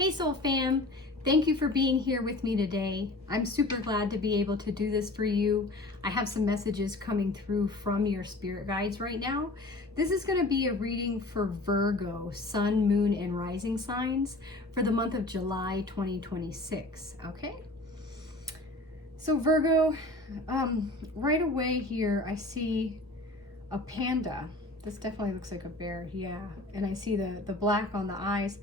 Hey Soul Fam, thank you for being here with me today. I'm super glad to be able to do this for you. I have some messages coming through from your spirit guides right now. This is going to be a reading for Virgo, Sun, Moon, and Rising signs for the month of July 2026. Okay? So Virgo, right away here I see a panda. This definitely looks like a bear, yeah. And I see the black on the eyes.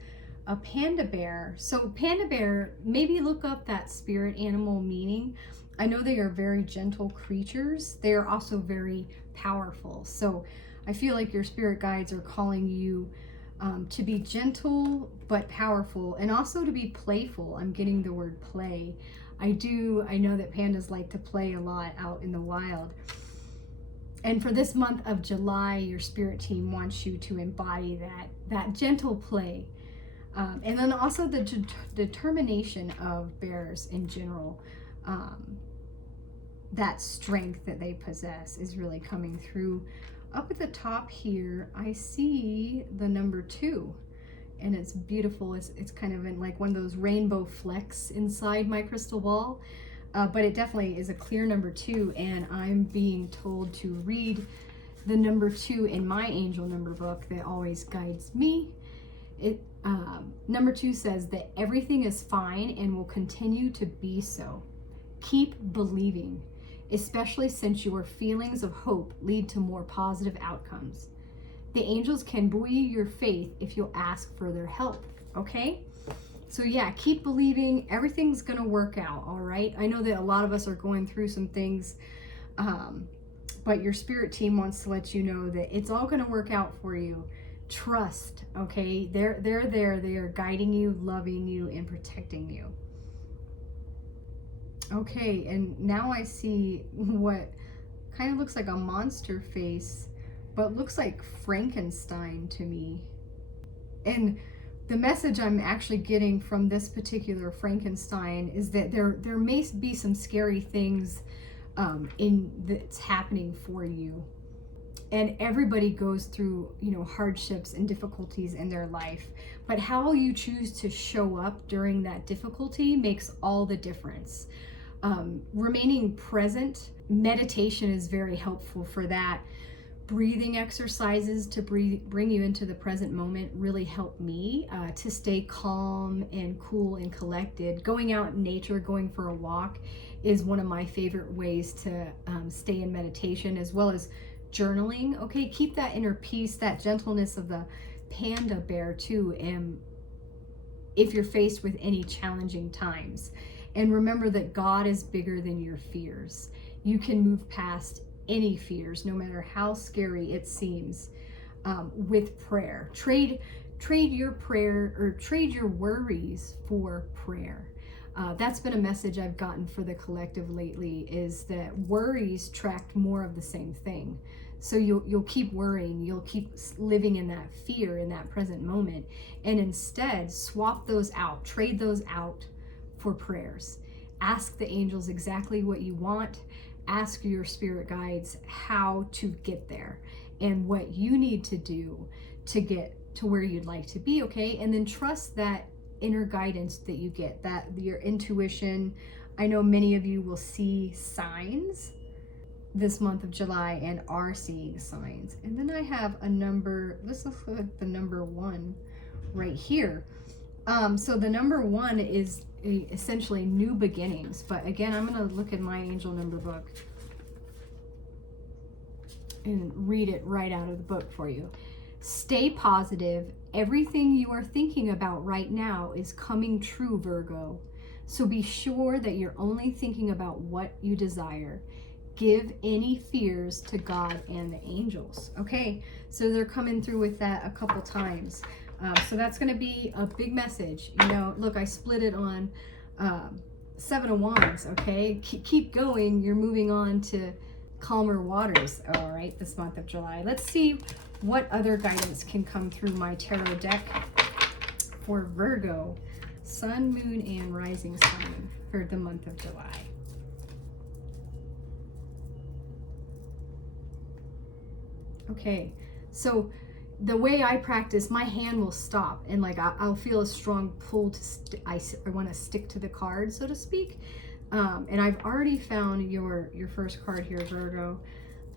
A panda bear. So panda bear, maybe look up that spirit animal meaning. I know they are very gentle creatures. They are also very powerful. So I feel like your spirit guides are calling you to be gentle but powerful, and also to be playful. I'm getting the word play. I know that pandas like to play a lot out in the wild. And for this month of July, your spirit team wants you to embody that gentle play. And then also the determination of bears in general, that strength that they possess is really coming through. Up at the top here, I see the number 2, and it's beautiful. It's kind of in like one of those rainbow flecks inside my crystal ball, but it definitely is a clear number 2, and I'm being told to read the number 2 in my angel number book that always guides me. Number 2 says that everything is fine and will continue to be so. Keep believing, especially since your feelings of hope lead to more positive outcomes. The angels can buoy your faith if you'll ask for their help, okay? So yeah, keep believing. Everything's gonna work out, all right? I know that a lot of us are going through some things, but your spirit team wants to let you know that it's all gonna work out for you. Trust, okay? They're there. They are guiding you, loving you, and protecting you. Okay, and now I see what kind of looks like a monster face, but looks like Frankenstein to me. And the message I'm actually getting from this particular Frankenstein is that there may be some scary things that's happening for you. And everybody goes through, hardships and difficulties in their life. But how you choose to show up during that difficulty makes all the difference. Remaining present, meditation is very helpful for that. Breathing exercises to bring you into the present moment really help me to stay calm and cool and collected. Going out in nature, going for a walk is one of my favorite ways to stay in meditation, as well as journaling. Okay, keep that inner peace, that gentleness of the panda bear too, and if you're faced with any challenging times. And remember that God is bigger than your fears. You can move past any fears, no matter how scary it seems, with prayer. Trade your prayer, or trade your worries for prayer. That's been a message I've gotten for the collective lately, is that worries track more of the same thing. So you'll keep worrying, you'll keep living in that fear in that present moment, and instead swap those out, trade those out for prayers. Ask the angels exactly what you want. Ask your spirit guides how to get there and what you need to do to get to where you'd like to be, okay? And then trust that inner guidance that you get, that your intuition. I know many of you will see signs this month of July and are seeing signs. And then I have a number, this looks like the number 1 right here. So the number 1 is essentially new beginnings. But again, I'm going to look at my angel number book and read it right out of the book for you. Stay positive. Everything you are thinking about right now is coming true, Virgo. So be sure that you're only thinking about what you desire. Give any fears to God and the angels. Okay, so they're coming through with that a couple times. So that's going to be a big message. Look, I split it on 7 of Wands, okay? Keep going. You're moving on to calmer waters, all right, this month of July. Let's see what other guidance can come through my tarot deck for Virgo, Sun, Moon, and Rising sign for the month of July. Okay, so the way I practice, my hand will stop and like I'll feel a strong pull to I want to stick to the card, so to speak. And I've already found your first card here, Virgo.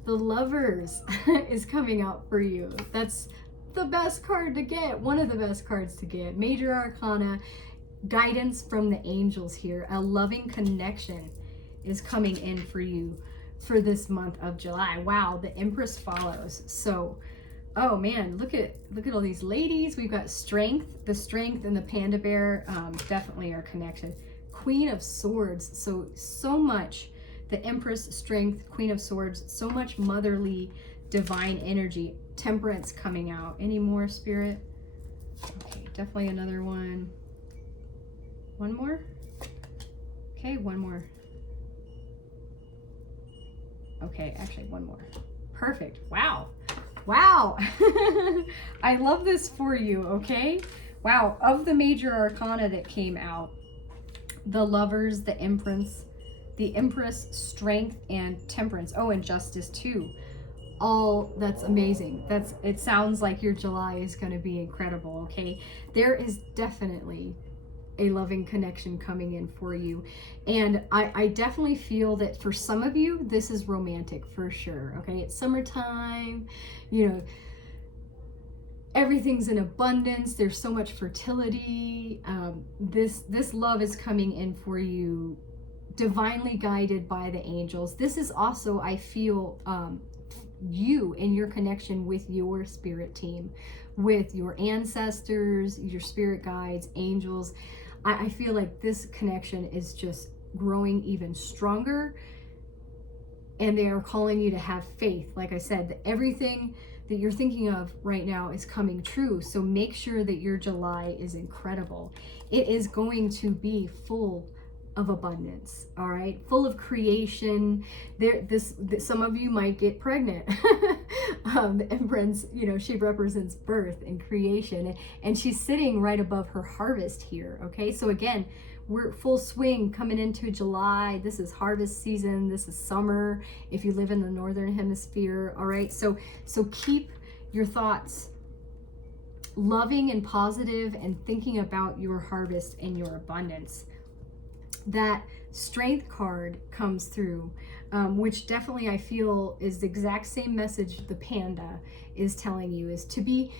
The Lovers is coming out for you. That's the best card to get, one of the best cards to get. Major Arcana, guidance from the angels here. A loving connection is coming in for you for this month of July. Wow, the Empress follows. So, oh man, look at all these ladies. We've got Strength, the Strength and the Panda Bear definitely are connected. Queen of Swords, so much. The Empress, Strength, Queen of Swords, so much motherly, divine energy. Temperance coming out. Any more, Spirit? Okay, definitely another one. One more? Okay, one more. Okay, actually one more. Perfect. Wow. Wow. I love this for you, okay? Wow, of the major arcana that came out, the Lovers, the Empress, Strength, and Temperance. Oh, and Justice too. All, that's amazing. It sounds like your July is going to be incredible, okay? There is definitely a loving connection coming in for you. And I definitely feel that for some of you, this is romantic for sure, okay? It's summertime, you know, everything's in abundance. There's so much fertility. This love is coming in for you, divinely guided by the angels. This is also, I feel, you and your connection with your spirit team, with your ancestors, your spirit guides, angels. I feel like this connection is just growing even stronger, and they are calling you to have faith. Like I said, that everything that you're thinking of right now is coming true. So make sure that your July is incredible. It is going to be full of abundance, all right, full of creation. Some of you might get pregnant. The Empress, you know, she represents birth and creation, and she's sitting right above her harvest here, okay? So again, we're full swing coming into July. This is harvest season. This is summer if you live in the northern hemisphere, all right? So keep your thoughts loving and positive and thinking about your harvest and your abundance. That Strength card comes through, which definitely I feel is the exact same message the Panda is telling you, is to be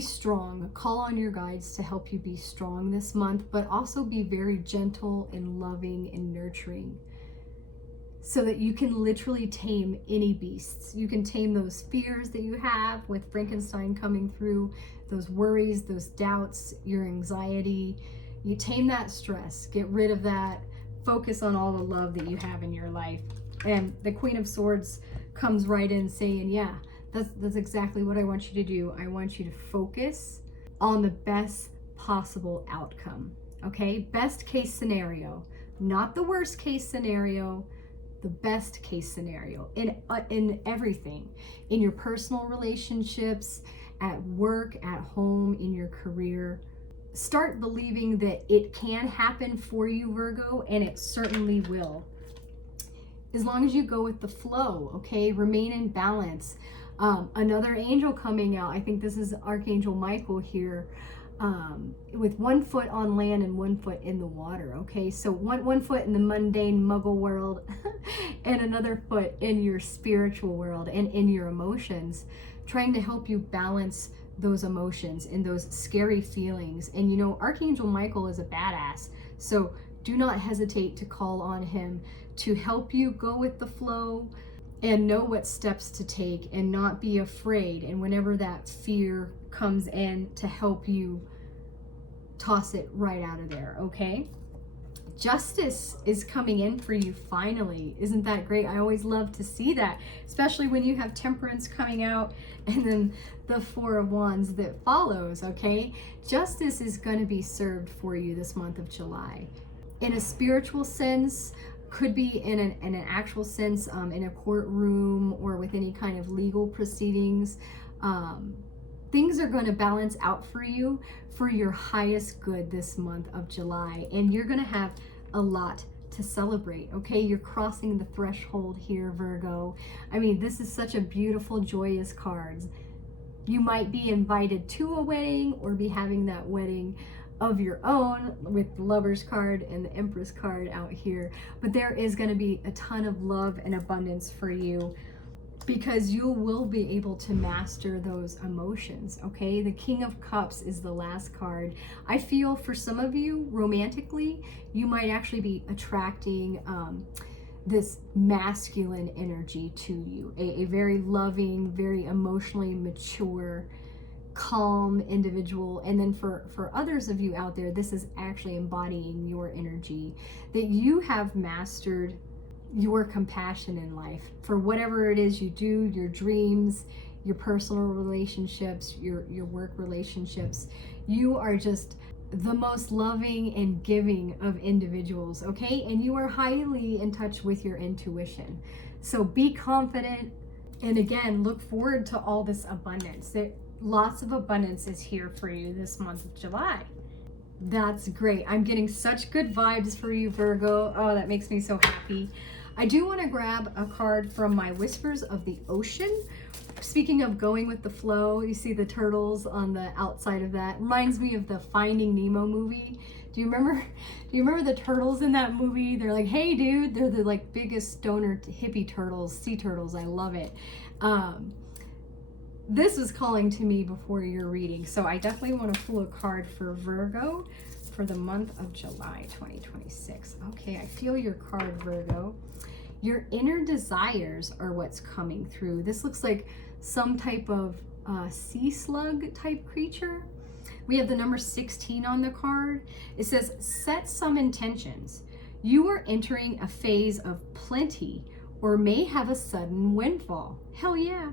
strong. Call on your guides to help you be strong this month, but also be very gentle and loving and nurturing, so that you can literally tame any beasts. You can tame those fears that you have with Frankenstein coming through, those worries, those doubts, your anxiety. You tame that stress, get rid of that, focus on all the love that you have in your life. And the Queen of Swords comes right in saying, yeah, that's exactly what I want you to do. I want you to focus on the best possible outcome, okay? Best case scenario, not the worst case scenario, the best case scenario in everything, in your personal relationships, at work, at home, in your career. Start believing that it can happen for you, Virgo, and it certainly will. As long as you go with the flow, okay? Remain in balance. Another angel coming out, I think this is Archangel Michael here, with 1 foot on land and 1 foot in the water, okay? So one foot in the mundane muggle world and another foot in your spiritual world and in your emotions, trying to help you balance those emotions and those scary feelings. And you know, Archangel Michael is a badass, so do not hesitate to call on him to help you go with the flow and know what steps to take and not be afraid. And whenever that fear comes in, to help you toss it right out of there, okay? Justice is coming in for you finally. Isn't that great? I always love to see that, especially when you have Temperance coming out and then the Four of Wands that follows, okay? Justice is going to be served for you this month of July. In a spiritual sense, could be in an actual sense, in a courtroom or with any kind of legal proceedings. Things are going to balance out for you for your highest good this month of July, and you're going to have a lot to celebrate, okay? You're crossing the threshold here, Virgo. I mean, this is such a beautiful, joyous card. You might be invited to a wedding or be having that wedding of your own with the Lover's card and the Empress card out here. But there is going to be a ton of love and abundance for you, because you will be able to master those emotions, okay? The King of Cups is the last card. I feel for some of you, romantically, you might actually be attracting this masculine energy to you, a very loving, very emotionally mature, calm individual. And then for others of you out there, this is actually embodying your energy, that you have mastered your compassion in life for whatever it is you do, your dreams, your personal relationships, your work relationships. You are just the most loving and giving of individuals, okay? And you are highly in touch with your intuition. So be confident, and again, look forward to all this abundance. Lots of abundance is here for you this month of July. That's great. I'm getting such good vibes for you, Virgo. Oh, that makes me so happy. I do want to grab a card from my Whispers of the Ocean. Speaking of going with the flow, you see the turtles on the outside of that. Reminds me of the Finding Nemo movie. Do you remember the turtles in that movie? They're like, hey dude, they're the like biggest stoner hippie turtles, sea turtles. I love it. This was calling to me before your reading. So I definitely want to pull a card for Virgo for the month of July 2026. Okay, I feel your card, Virgo. Your inner desires are what's coming through. This looks like some type of sea slug type creature. We have the number 16 on the card. It says, set some intentions. You are entering a phase of plenty or may have a sudden windfall. Hell yeah.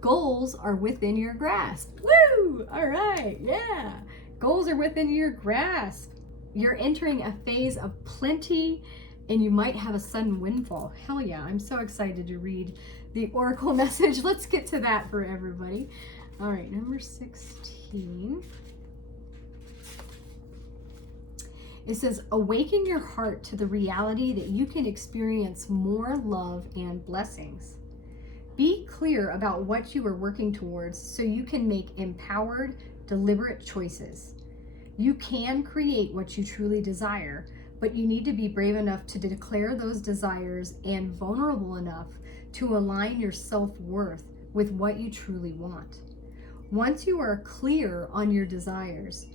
Goals are within your grasp. Woo! All right, yeah. Goals are within your grasp. You're entering a phase of plenty and you might have a sudden windfall. Hell yeah, I'm so excited to read the oracle message. Let's get to that for everybody. All right, number 16. It says, awaken your heart to the reality that you can experience more love and blessings. Be clear about what you are working towards so you can make empowered, deliberate choices. You can create what you truly desire, but you need to be brave enough to declare those desires and vulnerable enough to align your self-worth with what you truly want. Once you are clear on your desires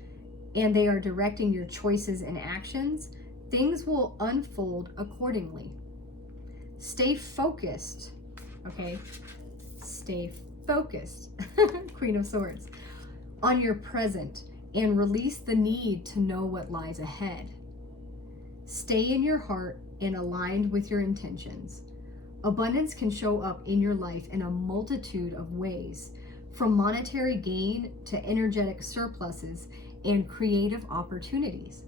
and they are directing your choices and actions, things will unfold accordingly. Stay focused, okay? Stay focused, Queen of Swords, on your present and release the need to know what lies ahead. Stay in your heart and aligned with your intentions. Abundance can show up in your life in a multitude of ways, from monetary gain to energetic surpluses and creative opportunities.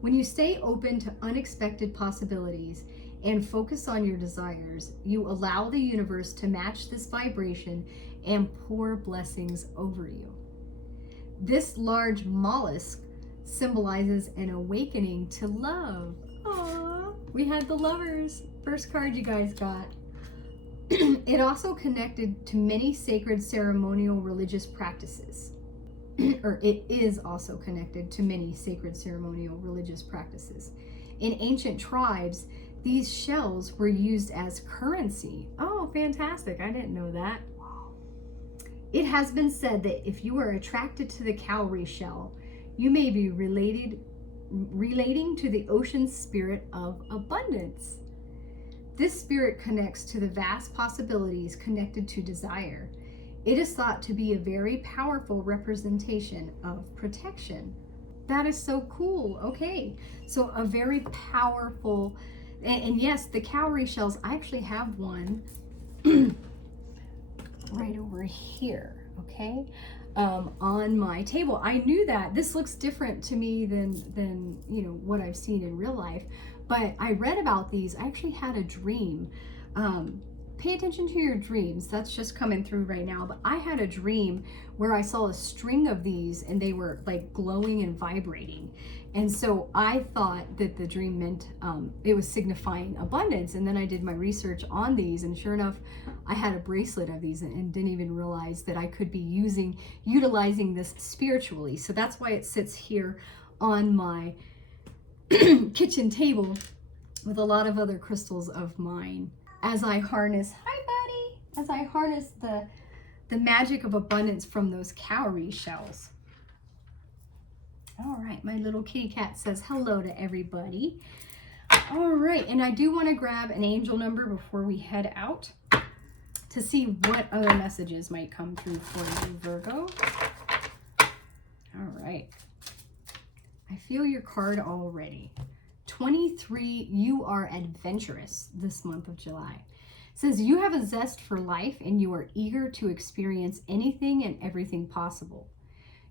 When you stay open to unexpected possibilities and focus on your desires, you allow the universe to match this vibration and pour blessings over you. This large mollusk symbolizes an awakening to love. Aww, we had the Lovers, first card you guys got. It also connected to many sacred ceremonial religious practices. Or it is also connected to many sacred ceremonial religious practices. In ancient tribes, these shells were used as currency. Oh, fantastic. I didn't know that. It has been said that if you are attracted to the cowrie shell, you may be relating to the ocean's spirit of abundance. This spirit connects to the vast possibilities connected to desire. It is thought to be a very powerful representation of protection. That is so cool. Okay, so a very powerful, and yes, the cowrie shells, I actually have one right over here, okay? On my table. I knew that this looks different to me than you know what I've seen in real life, but I read about these. I actually had a dream pay attention to your dreams. That's just coming through right now. But I had a dream where I saw a string of these and they were like glowing and vibrating. And so I thought that the dream meant it was signifying abundance. And then I did my research on these, and sure enough, I had a bracelet of these and didn't even realize that I could be utilizing this spiritually. So that's why it sits here on my kitchen table with a lot of other crystals of mine. As I harness, hi buddy, as I harness the magic of abundance from those cowrie shells. All right, my little kitty cat says hello to everybody. All right, and I do want to grab an angel number before we head out to see what other messages might come through for you, Virgo. All right, I feel your card already. 23, you are adventurous this month of July. It says you have a zest for life and you are eager to experience anything and everything possible.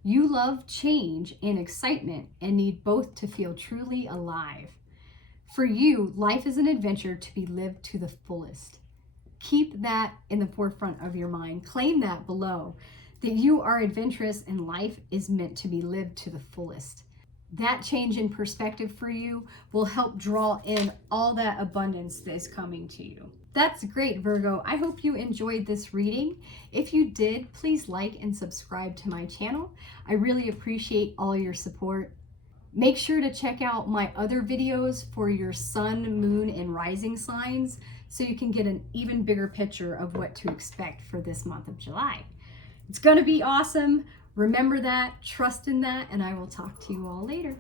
You love change and excitement and need both to feel truly alive. For you, life is an adventure to be lived to the fullest. Keep that in the forefront of your mind. Claim that below, that you are adventurous and life is meant to be lived to the fullest. That change in perspective for you will help draw in all that abundance that is coming to you. That's great, Virgo. I hope you enjoyed this reading. If you did, please like and subscribe to my channel. I really appreciate all your support. Make sure to check out my other videos for your sun, moon, and rising signs so you can get an even bigger picture of what to expect for this month of July. It's going to be awesome. Remember that, trust in that, and I will talk to you all later.